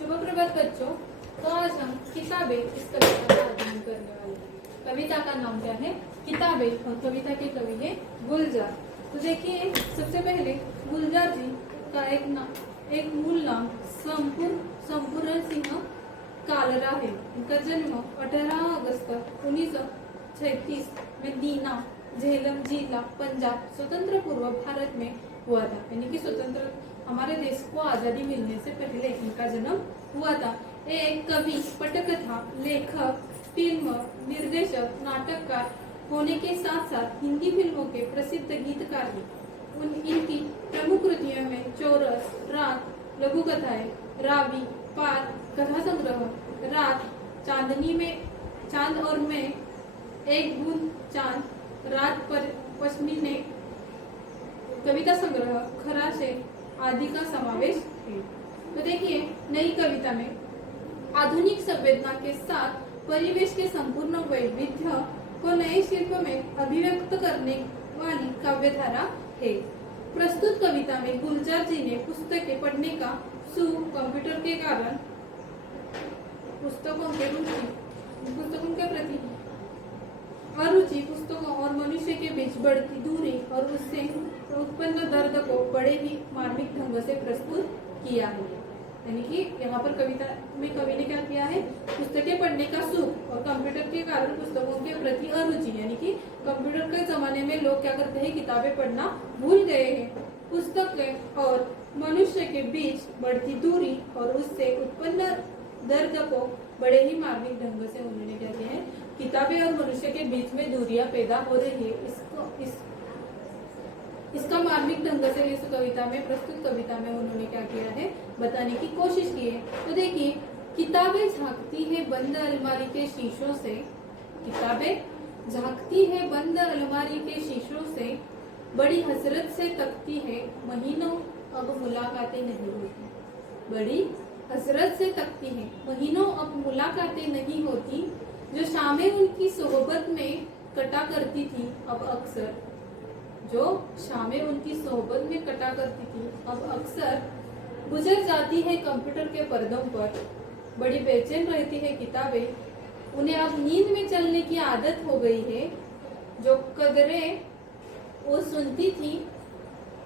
शुभ प्रभात बच्चों। तो आज हम किताबें इस कविता का अध्ययन करने वाले हैं। कविता का नाम क्या है? किताबें। और कविता के कवि है गुलजार। तो देखिए, सबसे पहले गुलजार जी का एक मूल नाम संपूर्ण सिंह कालरा है। इनका जन्म 18 अगस्त 1936 में दीना, झेलम जिला, पंजाब, स्वतंत्र पूर्व भारत में हुआ था। यानी कि स्वतंत्र हमारे देश को आजादी मिलने से पहले इनका जन्म हुआ था। एक कवि, पटकथा, लेखक, फिल्म निर्देशक, नाटककार होने के साथ साथ हिंदी फिल्मों के प्रसिद्ध गीतकार हैं। इनकी प्रमुख कृतियों में चौरस, रात, लघु कथाएं, रावी, पार, कथा संग्रह, रात, चांदनी में, चांद और मैं, एक बूंद चांद, रात पर पश्चिमी, कविता संग्रह, खराशे आदि का समावेश है। तो देखिए, नई कविता में आधुनिक संवेदना के साथ परिवेश के संपूर्ण वैविध्य को नए शिल्प में अभिव्यक्त करने वाली काव्यधारा है। प्रस्तुत कविता में गुलजार जी ने पुस्तकें पढ़ने का कंप्यूटर के कारण पुस्तकों के प्रति अरुचि, पुस्तकों और मनुष्य के बीच बढ़ती दूरी और उससे उत्पन्न दर्द को बड़े ही मार्मिक ढंग से प्रस्तुत किया है। यानी कि यहाँ पर कविता में कवि ने क्या किया है? पुस्तकें पढ़ने का सुख और कंप्यूटर के कारण पुस्तकों के प्रति अरुचि, यानी कि कंप्यूटर के जमाने में लोग क्या करते हैं? किताबें पढ़ना भूल गए हैं। पुस्तकें और मनुष्य के बीच बढ़ती दूरी और उससे उत्पन्न दर्द को बड़े ही मार्मिक ढंग से उन्होंने क्या किया है? किताबें और मनुष्य के बीच में दूरियां पैदा हो रही है, इसका मार्मिक ढंग से इस कविता में, प्रस्तुत कविता में उन्होंने क्या किया है? बताने की कोशिश की है। तो देखिए, किताबें झांकती है बंद अलमारी के शीशों से, किताबें झांकती है बंद अलमारी के शीशों से, बड़ी हसरत से तकती है, महीनों अब मुलाकातें नहीं होती। बड़ी हसरत से तकती है, महीनों अब मुलाकातें नहीं होती। जो शामें उनकी सोहबत में कटा करती थी अब अक्सर, जो शामें उनकी सोहबत में कटा करती थी अब अक्सर गुजर जाती है कंप्यूटर के पर्दों पर। बड़ी बेचैन रहती है किताबें, उन्हें अब नींद में चलने की आदत हो गई है। जो कदरें वो सुनती थी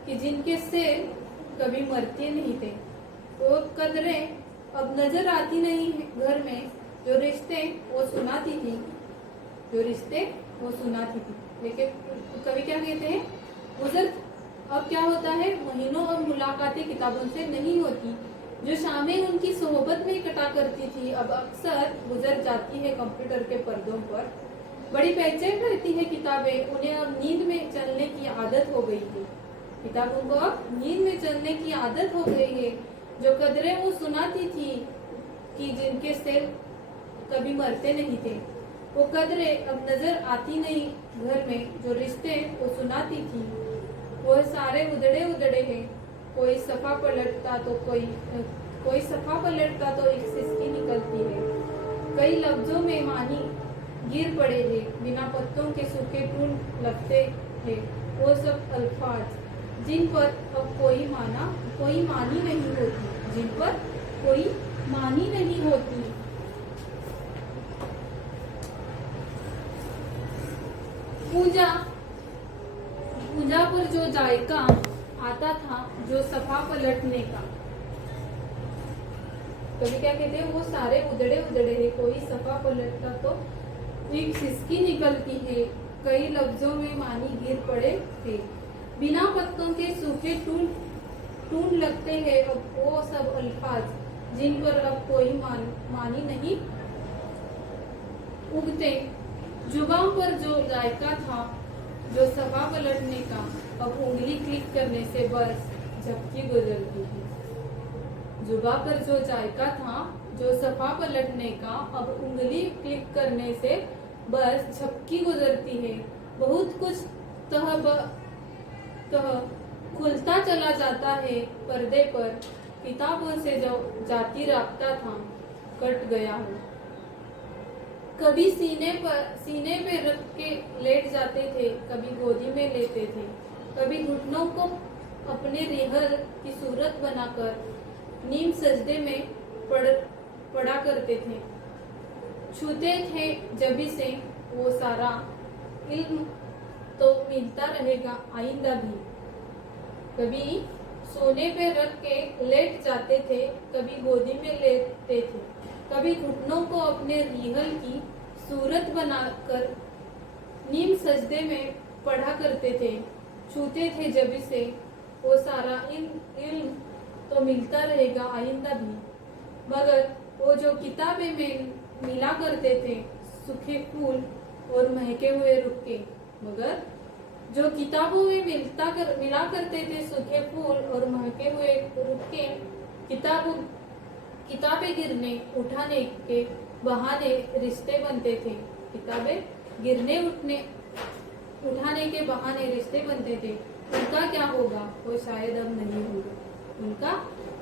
कि जिनके शेर कभी मरते नहीं थे, वो कदरें अब नजर आती नहीं है घर में। जो रिश्ते वो सुनाती थी, जो रिश्ते वो सुनाती थी। लेकिन कवि क्या कहते हैं? गुजर अब क्या होता है? महीनों अब मुलाकातें किताबों से नहीं होती। जो शामें उनकी सोहबत में कटा करती थी अब अक्सर गुजर जाती है कंप्यूटर के पर्दों पर। बड़ी बेचैन रहती है किताबें, उन्हें अब नींद में चलने की आदत हो गई है। किताबों को अब नींद में चलने की आदत हो गई है। जो कदरें वो सुनाती थी कि जिनके से कभी मरते नहीं थे, वो कदरें अब नजर आती नहीं घर में। जो रिश्ते वो सुनाती थी वो सारे उधड़े उधड़े हैं। कोई सफा पलटता तो कोई सफा पलटता तो एक सिसकी निकलती है। कई लफ्जों में मानी गिर पड़े हैं, बिना पत्तों के सूखे टूट लगते हैं वो सब अल्फाज, जिन पर अब कोई मानी नहीं होती, जिन पर कोई मानी नहीं होती। पूजा पर जो जायका आता था, जो सफा पलटने का, कभी क्या कहते हैं? वो सारे उधड़े उधड़े हैं। कोई सफा पलटता तो एक सिसकी निकलती है। कई लफ्जों में मानी गिर पड़े थे, बिना पत्तों के सूखे टूट लगते हैं अब वो सब अल्फाज, जिन पर अब कोई मानी नहीं उगते। जुबान पर जो जायका था, जो सफा पलटने का, अब उंगली क्लिक करने से बस झपकी गुजरती है। जुबान पर जो जायका था, जो सफा पलटने का, अब उंगली क्लिक करने से बस झपकी गुजरती है। बहुत कुछ तह खुलता चला जाता है पर्दे पर। किताबों से जो जाती राब्ता था कट गया हो। कभी सीने पे रख के लेट जाते थे, कभी गोदी में लेते थे, कभी घुटनों को अपने रिहल की सूरत बनाकर नीम सजदे में पढ़ा करते थे। छूते थे जभी से वो सारा इल्म तो मिलता रहेगा आइंदा भी। कभी सोने पे रख के लेट जाते थे, कभी गोदी में लेते थे, कभी घुटनों को अपने रीहल की सूरत बनाकर नीम सजदे में पढ़ा करते थे। छूते थे जब से वो सारा इल्म तो मिलता रहेगा आइंदा भी। मगर वो जो किताबें में मिला करते थे सूखे फूल और महके हुए रुक्के, मगर जो किताबों में मिला करते थे सूखे फूल और महके हुए रुक्के, किताबें गिरने उठाने के बहाने रिश्ते बनते थे। किताबें गिरने उठाने के बहाने रिश्ते बनते थे। उनका क्या होगा वो शायद अब नहीं होगा। उनका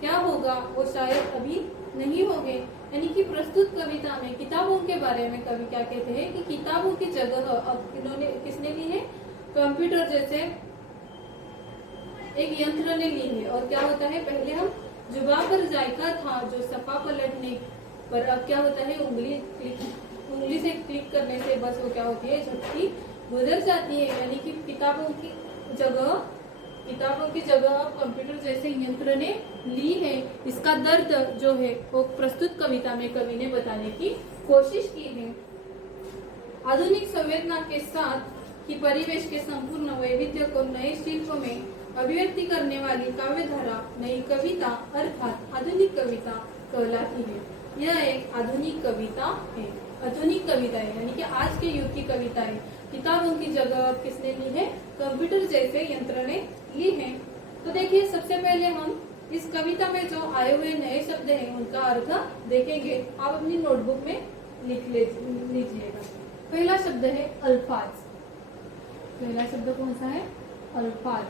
क्या होगा वो शायद अभी नहीं होंगे। यानी कि प्रस्तुत कविता में किताबों के बारे में कवि क्या कहते हैं कि किताबों की जगह अब किसने ली है? कंप्यूटर जैसे एक यंत्र ने ली है। और क्या होता है, पहले हम जुबान पर जायका था जो सफा पलटने पर, अब क्या होता है उंगली से क्लिक करने से बस वो क्या होती है, झपकी गुजर जाती है। यानी कि किताबों की जगह अब कंप्यूटर जैसे यंत्र ने ली है। इसका दर्द जो है वो प्रस्तुत कविता में कवि ने बताने की कोशिश की है। आधुनिक संवेदना के साथ कि परिवेश के संपूर्ण वैविध्य को नए शिल्प में अभिव्यक्ति करने वाली काव्य धारा नई कविता अर्थात आधुनिक कविता कहलाती है। यह एक आधुनिक कविता है। आधुनिक कविता है यानी कि आज के युग की कविता है। किताबों की जगह अब किसने ली है? कंप्यूटर जैसे यंत्र ने ली है। तो देखिए, सबसे पहले हम इस कविता में जो आए हुए नए शब्द हैं उनका अर्थ देखेंगे। आप अपनी नोटबुक में लिख लीजिएगा। पहला शब्द है अल्फाज। पहला शब्द कौन सा है? अल्फाज।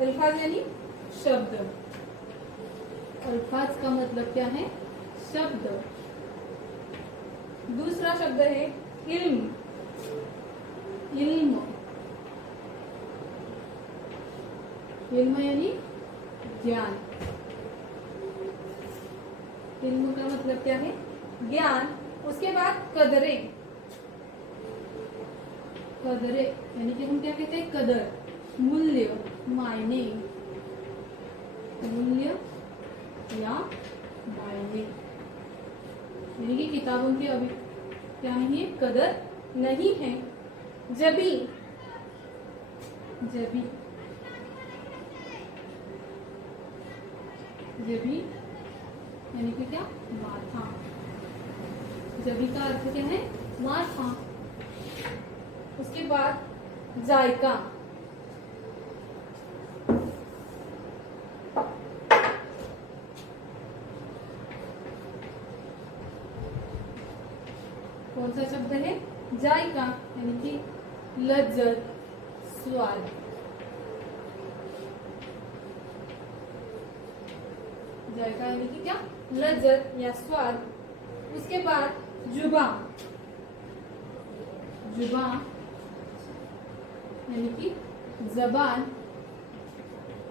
अल्फाज यानी शब्द। अल्फाज का मतलब क्या है? शब्द। दूसरा शब्द है इल्म। इल्म यानी ज्ञान। इल्म का मतलब क्या है? ज्ञान। उसके बाद कदरे यानी कि हम क्या कहते हैं? कदर, मूल्य, मायने, मूल्य या मायने। यानी कि किताबों की अभी क्या है? कदर नहीं है। जबी यानी कि क्या? माथा। जबी का अर्थ क्या है? माथा। उसके बाद जायका। कौन सा शब्द है? जायका यानी कि लज्जत, स्वाद। जायका यानी कि क्या? लज्जत या स्वाद। उसके बाद जुबान यानी कि जबान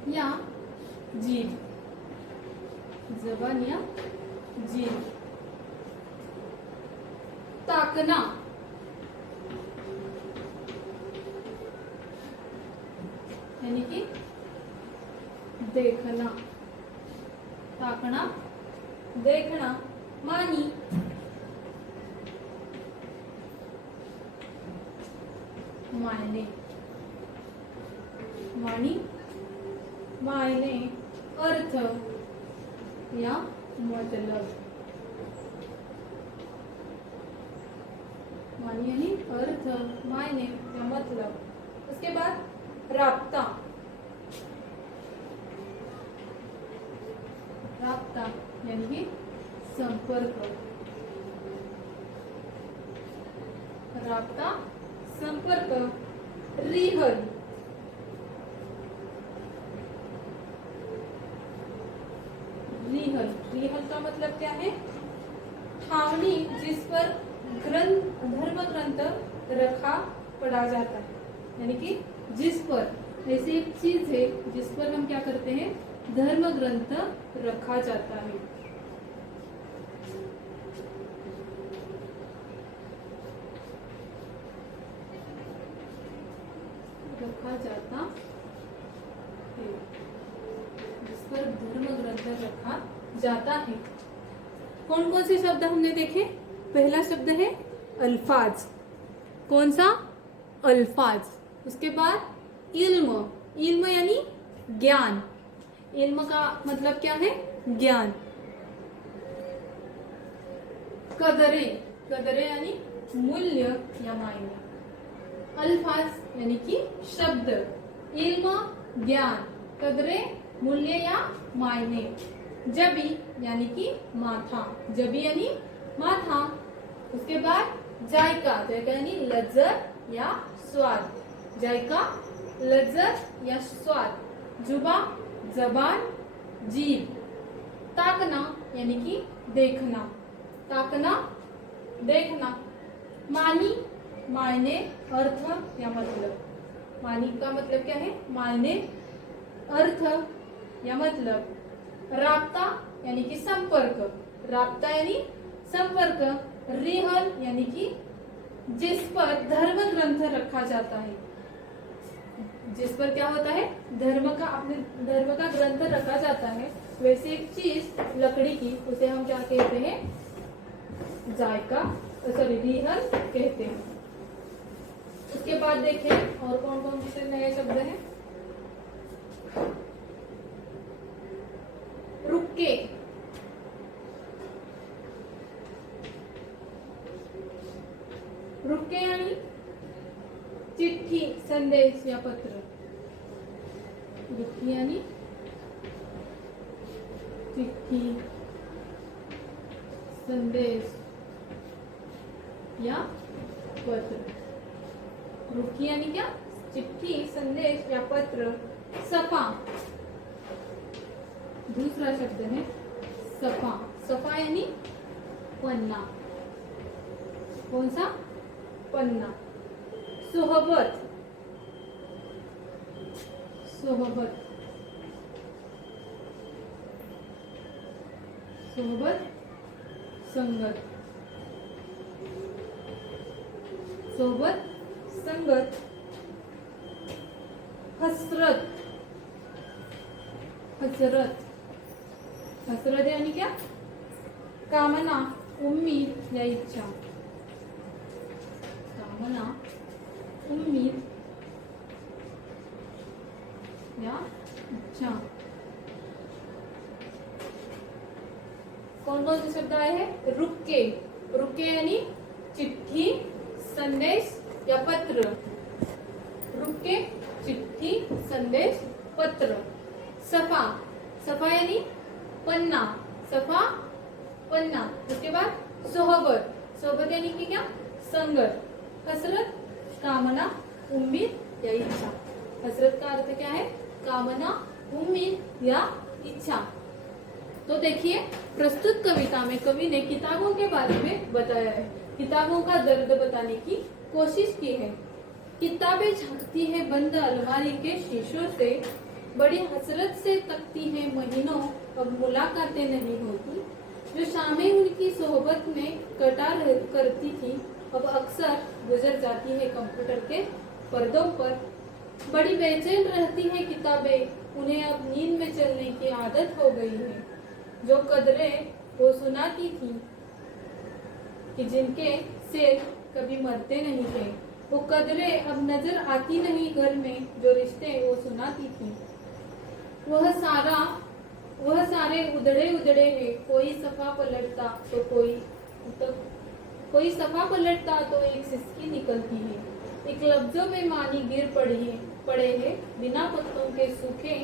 या जीभ। जबान या जीभ। ताकना यानी कि देखना। ताकना, देखना। मानी मायने अर्थ या मतलब। मानी यानी अर्थ, मायने या मतलब। उसके बाद राब्ता यानी कि संपर्क। राब्ता, संपर्क। रिहल का मतलब क्या है? छावनी जिस पर धर्म ग्रंथ रखा पढ़ा जाता है। यानी कि जिस पर ऐसी एक चीज है जिस पर हम क्या करते हैं, धर्म ग्रंथ रखा जाता है। रखा जाता है, जिस पर धर्म ग्रंथ रखा जाता है। कौन कौन से शब्द हमने देखे? पहला शब्द है अल्फाज। कौन सा? अल्फाज। उसके बाद इल्म। इल्म यानी ज्ञान। इल्म का मतलब क्या है? ज्ञान। कदरे। कदरे यानी मूल्य या मायने। अल्फाज यानी कि शब्द, इल्म ज्ञान, कदरे मूल्य या मायने। जबी यानी कि माथा। जबी यानी माथा। उसके बाद जायका। जायका यानी लज्जत या स्वाद। जायका लज्जत या स्वाद। जुबा जबान, जीभ। ताकना यानी कि देखना। ताकना देखना। मानी मायने, अर्थ या मतलब। मानी का मतलब क्या है? मायने, अर्थ या मतलब। राब्ता यानी कि संपर्क। राब्ता यानी संपर्क। रिहल यानी कि जिस पर धर्म ग्रंथ रखा जाता है। जिस पर क्या होता है? धर्म का, अपने धर्म का ग्रंथ रखा जाता है। वैसे एक चीज लकड़ी की, उसे हम क्या कहते हैं? जायका, सॉरी रिहल कहते हैं। उसके बाद देखें और कौन कौन से नए शब्द हैं। रुके। रुके यानी चिट्ठी, संदेश या पत्र। रुके यानी चिट्ठी, संदेश या पत्र। रुकी यानी क्या? चिट्ठी, संदेश या पत्र। सफा। दूसरा शब्द है सफा। सफा यानी पन्ना। कौन सा? पन्ना। सोहबत। सोहबत। सोहबत संगत। सोहबत संगत। हसरत। हसरत। हसरत यानी क्या? कामना, उम्मीद या इच्छा। कामना, उम्मीद या इच्छा। कौन कौन से शब्द आए हैं? रुके। रुके यानी चिट्ठी, संदेश या पत्र। रुके, चिट्ठी, संदेश, पत्र। सफा। सफा यानी पन्ना। सफा पन्ना। उसके बाद सोहबत। सोहबत यानी कि क्या? संगत। हसरत कामना, उम्मीद या इच्छा। हसरत का अर्थ क्या है? कामना, उम्मीद या इच्छा। तो देखिए, प्रस्तुत कविता में कवि ने किताबों के बारे में बताया है। किताबों का दर्द बताने की कोशिश की है। किताबें झांकती है बंद अलमारी के शीशों से, बड़ी हसरत से तकती है महीनों, अब मुलाकातें नहीं होती। जो शामें उनकी सोहबत में कटा करती थी, अब अक्सर गुजर जाती है कंप्यूटर के पर्दों पर। बड़ी बेचैन रहती है किताबें, उन्हें अब नींद में चलने की आदत हो गई है। जो कदरें वो सुनाती थी कि जिनके शेर कभी मरते नहीं थे, वो कदरें अब नजर आती नहीं घर में, जो रिश्ते वो सुनाती थी। वह सारे उधड़े उधड़े है, कोई सफा पलटता तो कोई सफा पलटता तो एक सिसकी निकलती है। एक लफ्जों में मानी गिर पड़े है, बिना पत्तों के सूखे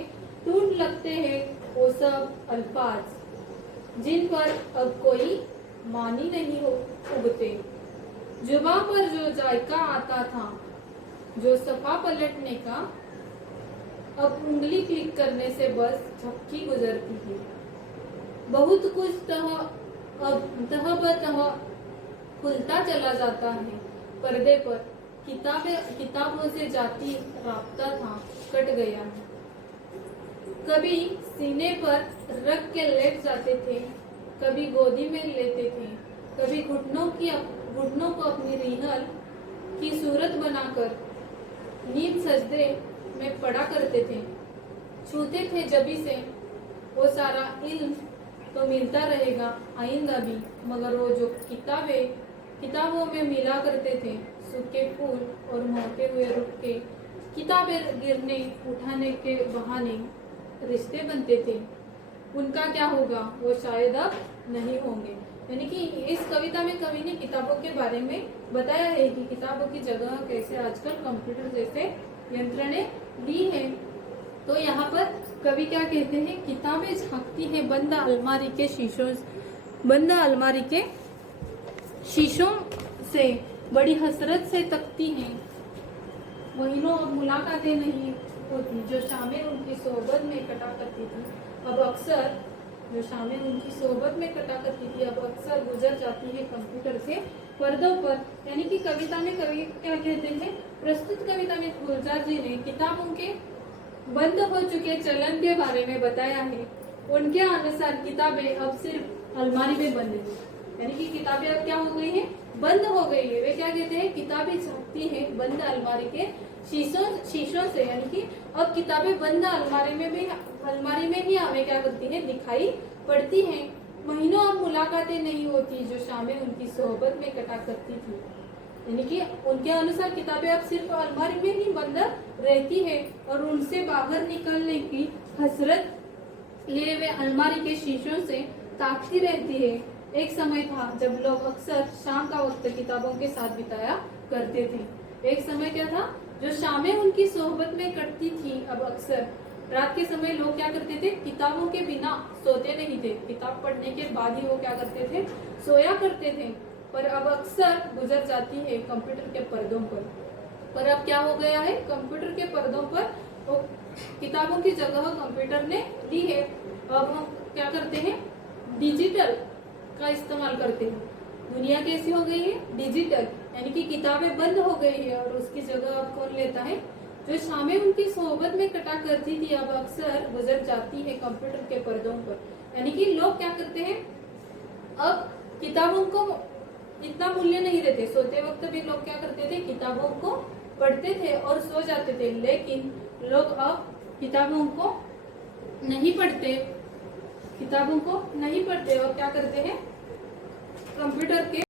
टूट लगते हैं वो सब अल्फाज, जिन पर अब कोई मानी नहीं हो उगते। जुबां पर जो जायका आता था, जो सफा पलटने का, अब उंगली क्लिक करने से बस झपकी गुजरती है। बहुत कुछ अब तह बतह खुलता चला जाता है पर्दे पर। किताबों से जाती राब्ता था, कट गया। कभी सीने पर रख के लेट जाते थे, कभी गोदी में लेते थे, कभी घुटनों को अपनी रिहल की सूरत बनाकर नींद सजदे में पड़ा करते थे। छूते थे जबी से वो सारा इल्म तो मिलता रहेगा आइंदा भी, मगर वो जो किताबों में मिला करते थे, सूखे फूल और मोटे हुए रुख के किताबें गिरने उठाने के बहाने रिश्ते बनते थे, उनका क्या होगा, वो शायद अब नहीं होंगे। यानी कि इस कविता में कवि ने किताबों के बारे में बताया है कि किताबों की जगह कैसे आजकल कंप्यूटर जैसे यंत्र ने ली है। तो यहाँ पर कवि क्या कहते हैं, किताबें झांकती है बंद अलमारी के शीशों से, बड़ी हसरत से तकती हैं, महीनों अब मुलाकातें नहीं होती, जो शामें उनकी सोहबत में कटा करती थी अब अक्सर गुजर जाती है कंप्यूटर के पर्दों पर। यानी कि कविता में कवि क्या कहते हैं, प्रस्तुत कविता में गुलजार जी ने किताबों के बंद हो चुके चलन के बारे में बताया है। उनके अनुसार किताबें अब सिर्फ अलमारी में बंद है, यानी कि किताबें अब क्या हो गई है, बंद हो गई है। वे क्या कहते हैं, किताबें झांकती है बंद अलमारी के शीशों से, यानी कि अब किताबें बंद अलमारी में ही हमें क्या करती है, दिखाई पड़ती हैं। महीनों अब मुलाकातें नहीं होती, जो शामें उनकी सोहबत में कटा करती थी। यानी कि उनके अनुसार किताबें अब सिर्फ अलमारी में ही बंद रहती है और उनसे बाहर निकलने की हसरत लिए वे अलमारी के शीशों से ताकती रहती है। एक समय था जब लोग अक्सर शाम का वक्त किताबों के साथ बिताया करते थे। एक समय क्या था, जो शामें उनकी सोहबत में कटती थी, अब अक्सर रात के समय लोग क्या करते थे, किताबों के बिना सोते नहीं थे। किताब पढ़ने के बाद ही वो क्या करते थे, सोया करते थे। पर अब अक्सर गुजर जाती है कंप्यूटर के पर्दों पर अब क्या हो गया है, कंप्यूटर के पर्दों पर वो किताबों की जगह कंप्यूटर ने ली है। अब हम क्या करते हैं, डिजिटल का इस्तेमाल करते हैं। दुनिया कैसी हो गई है, डिजिटल, यानी कि किताबें बंद हो गई है और उसकी जगह अब कौन लेता है, जो शामें उनकी सोहबत में कटा करती थी, अब अक्सर गुजर जाती है कंप्यूटर के पर्दों पर। यानी कि लोग क्या करते हैं, अब किताबों को इतना मूल्य नहीं देते। सोते वक्त भी लोग क्या करते थे, किताबों को पढ़ते थे और सो जाते थे, लेकिन लोग अब किताबों को नहीं पढ़ते और क्या करते हैं, कंप्यूटर के